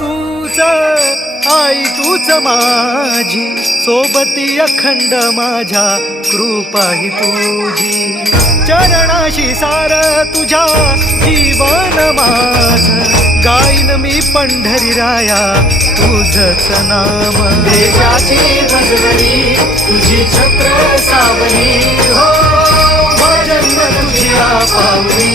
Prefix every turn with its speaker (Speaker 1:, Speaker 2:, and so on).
Speaker 1: तूच आई तूच माझी सोबती अखंड माझ्या कृपा ही तुझी. चरणाशी सार तुझ्या जीवन माझ. गाईन मी पंढरी राया तुझच नाम. देशाची मजबरी तुझी छत्र सावली. हो भजन तुझी पावली